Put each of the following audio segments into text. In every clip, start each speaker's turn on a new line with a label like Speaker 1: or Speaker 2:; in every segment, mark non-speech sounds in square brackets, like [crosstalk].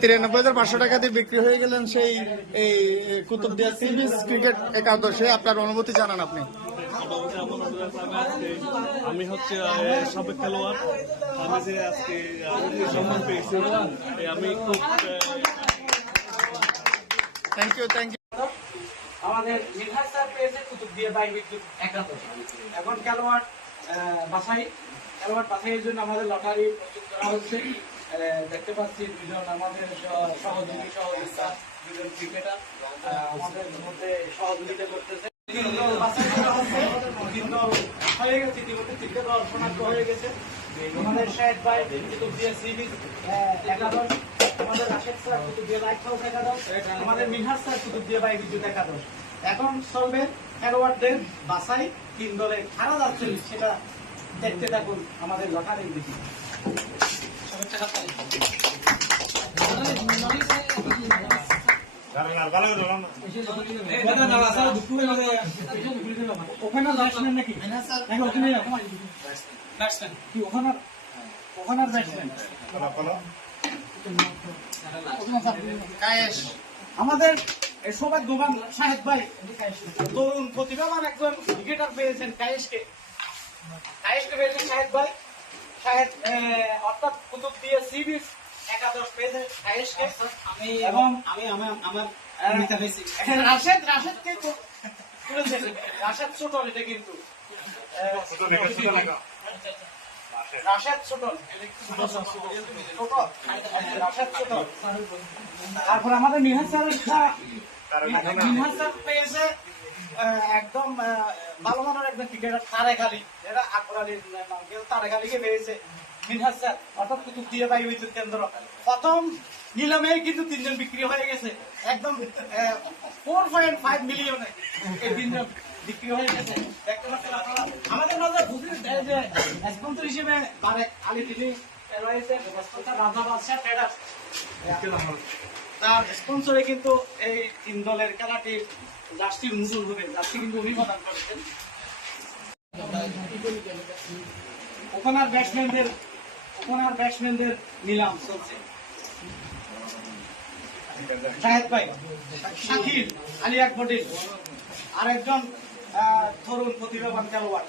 Speaker 1: তিরানব্বই হাজার পাঁচশো টাকা দিয়ে বিক্রি হয়ে গেলেন সেই এই কুতুবদিয়া সি বিচ ক্রিকেট একাদশে। আপনার অনুভূতি জানান আপনি।
Speaker 2: আমি হচ্ছে সাবেক খেলোয়াড়। আমি যে আজকে সম্মান পেয়েছি। আমি খুব
Speaker 1: থ্যাংক ইউ থ্যাংক ইউ
Speaker 3: আমাদের মিঠাস স্যার পেয়েছে কুতুব দিয়ে বাই বিদ্যুৎ একাদশ। এখন খেলোয়াড় বাছাই খেলোয়াড় বাছাইয়ের জন্য আমাদের লটারি প্রস্তুত করা হচ্ছে। দেখতে পাচ্ছি দুজন আমাদের সহযোগী, সহযোগিতা, দুজন ক্রিকেটার আমাদের মধ্যে সহযোগিতা করতেছে। হয়ে ভাই এখন চলবে খেলোয়াড়দের বাছাই, তিন দলে খারাপ যাচ্ছে সেটা দেখতে থাকুন আমাদের লটারির দিকে। আমাদের সবাই দোকান সাহেব ভাই তরুণ প্রতিভাবান একজন ক্রিকেটার পেয়েছেন কায়েশকে। কায়েশকে পেয়েছেন সাহেব ভাই। অর্থাৎ কুতুব দিয়ে সিরিজ একাদশ পেয়েছে কায়েশকে আমি এবং আমি আমার আমার রাশেদ রাশেদ কিন্তু তুলেছেন। রাশেদ ছোট এটা কিন্তু। রাশেদ ছোট। ছোট। রাশেদ ছোট। তারপর আমাদের মিহান স্যার মিহান স্যার পেয়েছে একদম ভালো মানের একজন ক্রিকেটার তারেক আলী যেটা আকবর আলীর কিন্তু তারেক আলীকে পেয়েছে মিনহাজ স্যার, অর্থাৎ কুতুব দিয়ে বাই বিদ্যুৎ কেন্দ্র। প্রথম নিলামে কিন্তু তিনজন বিক্রি হয়ে গেছে। একদম ফোর পয়েন্ট ফাইভ মিলিয়নে এই তিনজন বিক্রি হয়ে গেছে। আমাদের মাঝে বুঝলেন যে, স্পন্সর হিসেবে তারেক আলী তিনি রয়েছে রাজা বাদশাহ ট্রেডার্স তার স্পন্সরে কিন্তু এই তিন দলের খেলাটি জার্সি উন্মোচন হবে জার্সি কিন্তু উনি প্রদান করেছেন। ওখানার ব্যাটসম্যানদের ওখানার ব্যাটসম্যানদের নিলাম চলছে। শাহেদ ভাই শাকির আলী আকবরীর আরেকজন তরুণ প্রতিভাবান খেলোয়াড়।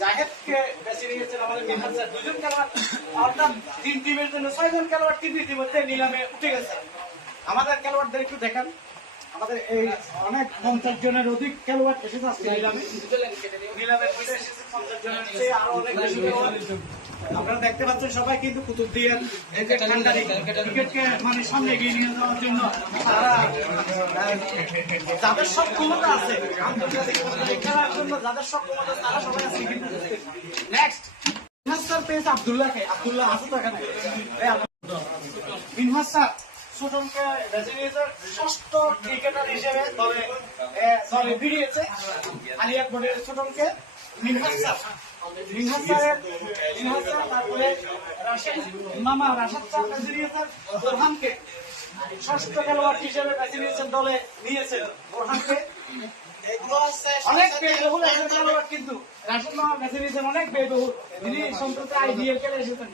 Speaker 3: জাহেদকে বেছে নিয়েছেন আমাদের দুজন খেলোয়াড়, অর্থাৎ তিন টিমের জন্য ছয়জন খেলোয়াড় কিন্তু ইতিমধ্যে নিলামে উঠে গেছে। আমাদের খেলোয়াড়দের একটু দেখান। আমাদের এই অনেক পঞ্চাশ জনের অধিক খেলোয়াড় এসেছে আজকে নিলামে। নিলামে এসেছে। আপনারা দেখতে পাচ্ছেন সবাই কিন্তু কুতুব দিয়ে এই যে ক্রিকেটকে মানে সামনে এগিয়ে নিয়ে যাওয়ার জন্য তারা যাদের সব ক্ষমতা আছে আন্তর্জাতিক খেলার জন্য যাদের সব ক্ষমতা তারা সবাই আছে কিন্তু। নেক্সট স্যার পেয়েছে আবদুল্লাহকে আবদুল্লাহ তো এখানে। সুটনকে বেছে নিয়েছে ষষ্ঠ ক্রিকেটার হিসেবে দলে দলে ফিরিয়েছে আলী আকবরের সুটনকে মামা রাশেদ স্যার বেছে নিয়েছেন বোরহানকে ষষ্ঠ খেলোয়াড় হিসেবে বেছে নিয়েছেন দলে নিয়েছেন বোরহানকে। অনেক ব্যয়বহুল একজন খেলোয়াড় কিন্তু রাশেদ মামা বেছে নিয়েছেন অনেক ব্যয়বহুল তিনি সম্প্রতি আইডিএল খেলে এসেছেন।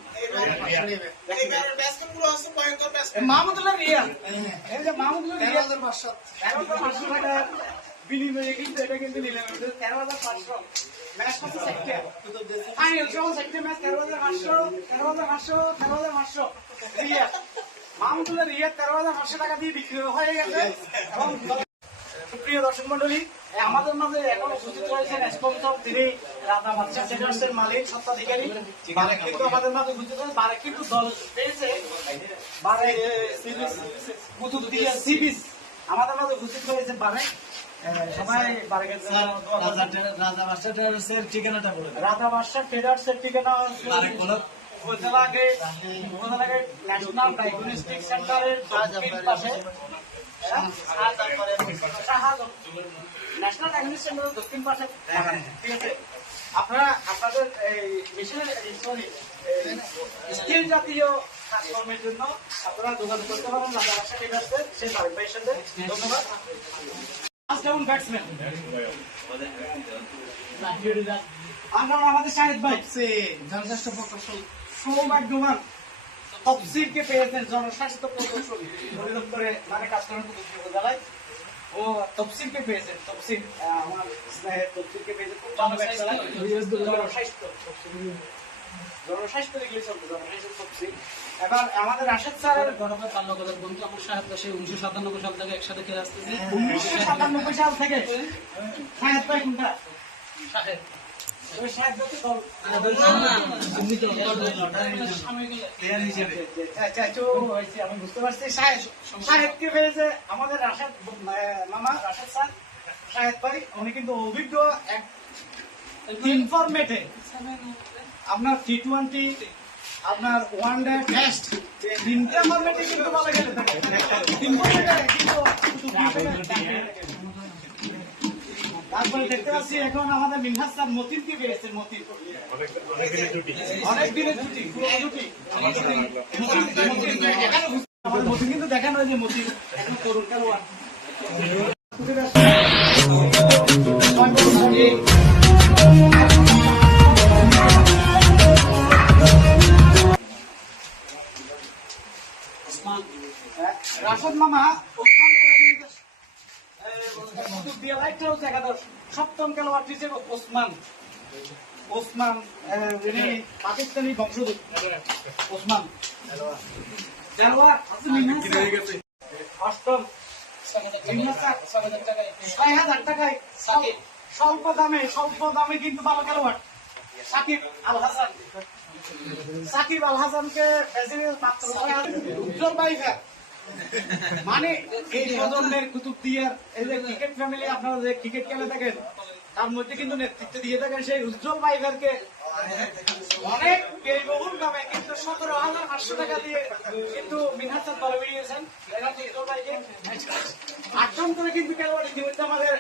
Speaker 3: মাহমুদুল্লাহ রিয়া এই যে মাহমুদুল্লাহ রিয়া পাঁচশো। টাকা বিনিময়ে কিন্তু এটা কিন্তু নিলাম তেরো হাজার পাঁচশো। মাহমুদুল্লাহ রিয়া তেরো হাজার পাঁচশো টাকা দিয়ে বিক্রি হয়ে গেছে এবং প্রিয় দর্শক মন্ডলী আমাদের মাঝে এখন উপস্থিত রয়েছেন স্পন্সর তিনি রাধা বাচ্চা ট্রেডার্সের মালিক সত্ত্বাধিকারী বারেক কিন্তু আমাদের মাঝে উপস্থিত রয়েছে বারেক কিন্তু দল পেয়েছে বারেক সিরিজ আমাদের মাঝে উপস্থিত হয়েছে বারেক
Speaker 4: রাজা বাদশাহ
Speaker 3: ঠিকানা। উপজেলাকে উপজেলাকে ন্যাশনাল ডায়াগনস্টিক সেন্টারের দক্ষিণ পাশে। ন্যাশনাল ডায়াগনস্টিক সেন্টারের দক্ষিণ পাশে। ঠিক আছে? আপনারা আপনাদের এই মেশিনের সরি স্কিল জাতীয় কাজকর্মের জন্য আপনারা যোগাযোগ করতে পারেন রাজা বাসা টিভার্সের সে সাথে ধন্যবাদ। আমাদের শাহিদ ভাই
Speaker 1: জনস্বাস্থ্য প্রকৌশল
Speaker 3: সৌভাগ্যবান তফসিলকে পেয়েছেন জনস্বাস্থ্য প্রকৌশল অধিদপ্তরে মানে কাজ করেন উপজেলায় ও তফসিলকে পেয়েছেন তফসিল আমার স্নেহের তফসিলকে পেয়েছেন খুব ভালো জনস্বাস্থ্য। এবার আমাদের রাশেদ স্যারের
Speaker 4: গণপত বাল্যকালের বন্ধু আমার সাহেব সে উনিশশো সাতানব্বই সাল থেকে একসাথে খেলে আসতেছি।
Speaker 3: উনিশশো সাতানব্বই সাল থেকে। শাহেদ ভাই কোনটা?
Speaker 4: সাহেব।
Speaker 3: ওই শাহেদ ভাই তো দল- ও হয়েছে, আমি বুঝতে পারছি। সাহেবকে পেয়েছে আমাদের রাশেদ মামা রাশেদ স্যার সাহেব ভাই। উনি কিন্তু অভিজ্ঞ ফরম্যাটে আপনার টি টোয়েন্টি আপনার ওয়ান ডে টেস্ট তিনটা ফরম্যাটে কিন্তু ভালো খেলে থাকে তারপরে দেখতে পাচ্ছি এখন আমাদের মিনহাজ স্যার মতিনকে পেয়েছেন মতিন। অনেক দিনের ছুটি আমার মতিন কিন্তু দেখানো হয় যে মতিন। করুন খেলোয়াড় রাশদ মামা সপ্তম খেলোয়াড় হিসেবে ওসমান। ওসমান পাকিস্তানি বংশোদ্ভূত। ওসমান। অষ্টম। ছয় হাজার টাকায় সাকিব। স্বল্প দামে স্বল্প দামে কিন্তু ভালো খেলোয়াড়। সাকিব আল হাসান। সাকিব আল হাসানকে উজ্জ্বল বাইফার মানে এই প্রজন্মের কুতুব দিয়ার এই যে ক্রিকেট ফ্যামিলি আপনারা যে ক্রিকেট খেলে থাকেন তার মধ্যে কিন্তু নেতৃত্ব দিয়ে থাকেন সেই উজ্জ্বল বাইফারকে অনেক ব্যয়বহুল দামে কিন্তু সতেরো হাজার পাঁচশো টাকা দিয়ে কিন্তু দলে বেরিয়েছেন। উজ্জ্বল ভাইকে আটজন করে কিন্তু খেলোয়াড় ইতিমধ্যে আমাদের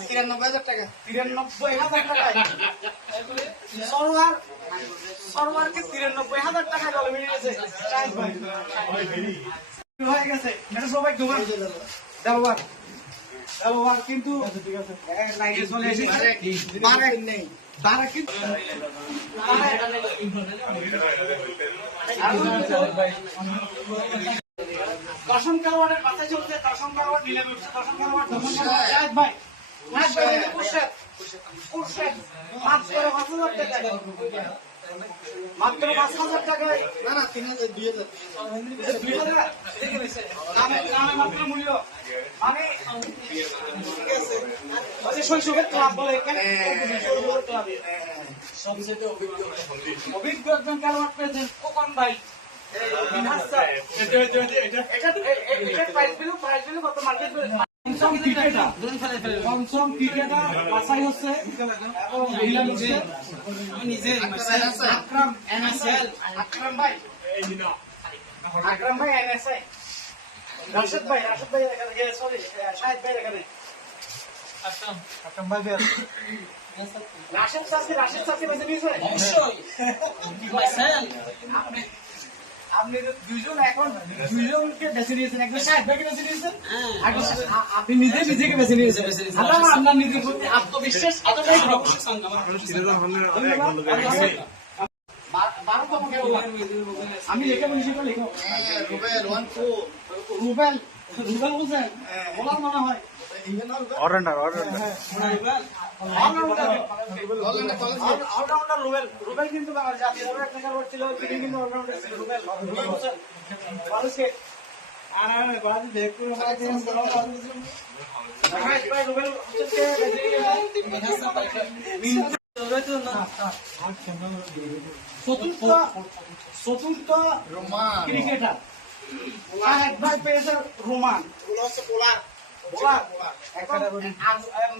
Speaker 1: তিরানব্বই হাজার টাকা।
Speaker 3: তিরানব্বই হাজার টাকায়। সরোয়ার সরোয়ারকে তিরানব্বই হাজার টাকা দলে বেরিয়েছে ভাই। হয়ে গেছে। এটা সবাই দেওয়ার দেওয়ার কিন্তু কিন্তু দশম খেলোয়াড়ের মাথায় চলছে দশম খেলোয়াড় মিলে দশম খেলোয়াড় দশম খেলোয়াড়। ভাই ভাই কিন্তু কুরশেদ কুরশেদ পাঁচ হাজার টাকায় মাত্র পাঁচ হাজার টাকায়
Speaker 1: না না তিন হাজার দুই হাজার।
Speaker 3: দুই মাত্র মূল্য। ওই যে শৈশবের ক্লাব বলে এখানে
Speaker 1: সবচেয়ে অভিজ্ঞ
Speaker 3: অভিজ্ঞ একজন খেলোয়াড় পেয়েছেন কোকন ভাই। এই মিনহাজ স্যার। এটা এ- এ- এটার প্রাইস বিলু প্রাইস বিলু কত? Market cricketer. পঞ্চম ক্রিকেটার বাছাই হচ্ছে এবং মহিলা হচ্ছে
Speaker 4: নিজে
Speaker 3: আকরাম এনএসএল। আকরাম ভাই। আকরাম ভাই এনএসআই রাশেদ ভাই রাশেদ ভাই এখানে সরি শাহেদ ভাই এখানে। রাশেদ চাষি রাশেদ চাষি বেঁচে নিয়েছে।
Speaker 4: অবশ্যই। [laughs]
Speaker 3: আপনি আপনি দুইজন এখন দুইজনকে বেছে নিয়েছেন একজন শাহেদ বেছে নিয়েছেন
Speaker 4: হ্যাঁ।
Speaker 3: আপনি নিজে নিজেকে বেছে নিয়েছেন আপনার আপনার নিজের প্রতি আত্মবিশ্বাস এতটাই বড়।
Speaker 4: অবশ্যই সঙ্গে আমার
Speaker 3: বা- বারোতম খেলোয়াড়। আমি লিখে বলছি
Speaker 1: রুবেল
Speaker 3: রুবেল রুবেল বলার মনে হয়। All- all-rounder Rubel. রুবেল কিন্তু জাতীয় দলের একটা খেলোয়াড় ছিল তিনি কিন্তু অলরাউন্ডার ছিল রুবেল রুবেল হোসেন বাংলাদেশকে রাকেশ ভাই রুবেল হোসেনকে চতুর্থ চতুর্থ
Speaker 1: রোমান।
Speaker 3: ক্রিকেটার শাহেদ ভাই পেয়েছে রোমান।
Speaker 1: ওগুলো হচ্ছে পোলার।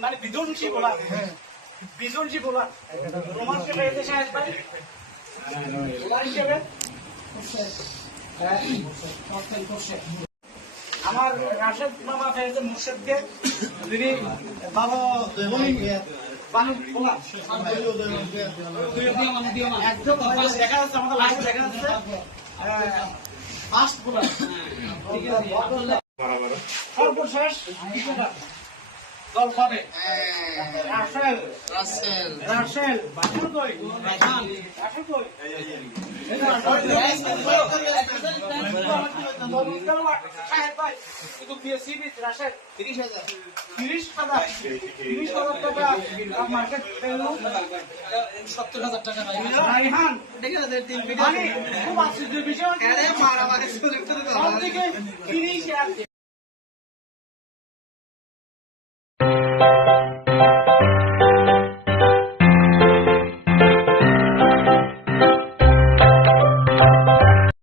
Speaker 3: মানে বিধ্বংসী বিধ্বংসী বোলার রোমানকে পেয়েছে শাহেদ ভাই হিসেবে। হ্যাঁ, আমার রাশেদ মামা পেয়েছে মুর্শেদকে। যিনি বাবা বোলার একদম দেখা যাচ্ছে আমাদের লাইভ দেখা যাচ্ছে। Fast bowler. সর্বশেষ ক্রিকেটার দল পাবে। রাসেল।
Speaker 1: রাসেল।
Speaker 3: রাসেল বাসন কই রাসেল। রাসেল। কই তিরিশ হাজার। তিরিশ হাজার। টাকা মার্কেট
Speaker 4: সত্তর হাজার টাকা।
Speaker 3: রাইহান। মানে খুব আশ্চর্য বিষয়। সব তিরিশ